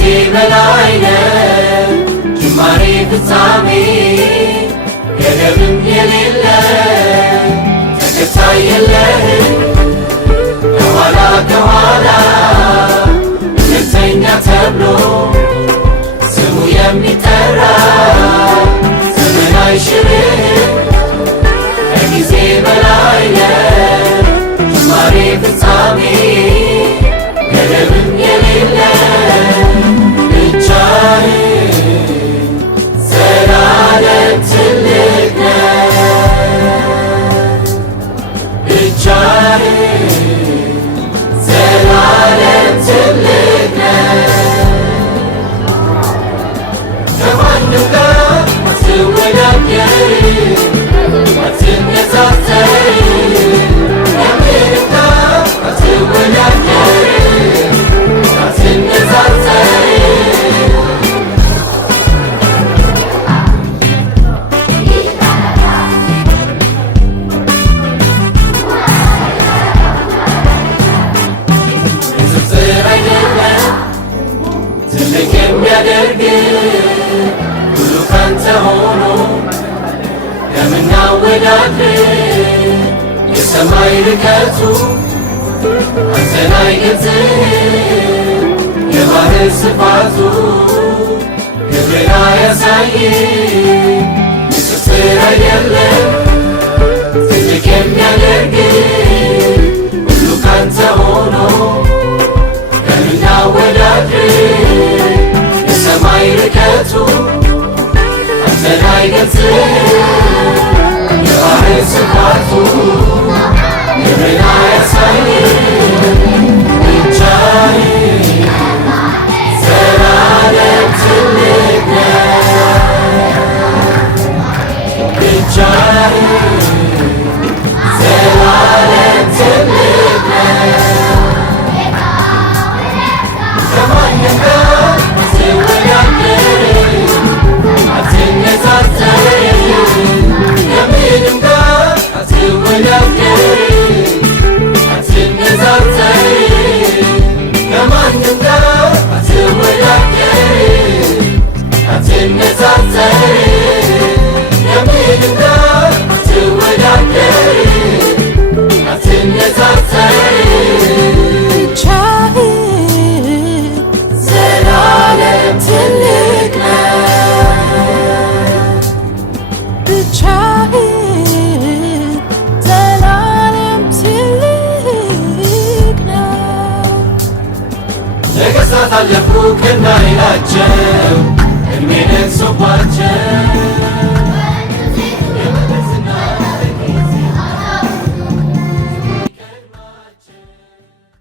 ከጊዜ በላይ ነህ ጅማሬ ፍጻሜ ገደብም የሌለ ተከታይ የለህም ከኋላ ከኋላ መልእክተኛ ተብሎ ስሙ የሚጠራ ዘመን አይሽርም ከጊዜ በላይ ነህ ጅማሬ ፍጻሜ ገደብም የሌለ ብቻህን ዘላለም ትልቅ ነህ ብቻህን ዘላለም ትልቅ ነህ ከማንም ጋር አትወዳደርም አትነጻጸርም ከምንም ጋር አትወዳደርም አትነጻጸርም ንጽጽር አይደለም ትልቅ የሚያደርግ ሁሉ ካንተ ሆኖ ከምናወዳድር የሰማይ ርቀቱ አንተን አይገልጽም የባህር ስፋቱ ክብርን አያሳይም ንጽጽር አይደለም ትልቅ የሚያደርግ ሁሉ ካንተ ሆኖ ከምናወዳድር የሰማይ ርቀቱ አንተን አይገልጽም የባህር ስፋቱ ክብርን አያሳይም ብቻህን ዘላለም ትልቅ ነህ ብቻህን ዘላለም ትልቅ ነህ ከማንም ጋር አትወዳደርም አትነጻጸርም ከምንም ጋር አትወዳደርም አትነጻጸርም ከማንም ጋር አትወዳደርም አትነጻጸርም ከምንም ጋር አትወዳደርም አትነጻጸርም ብቻህን ዘላለም ትልቅ ነህ ብቻህን ዘላለም ትልቅ ነህ ነገሥታት አለፉ ቀና ይላቸው ዕድሜ ነግሶባቸው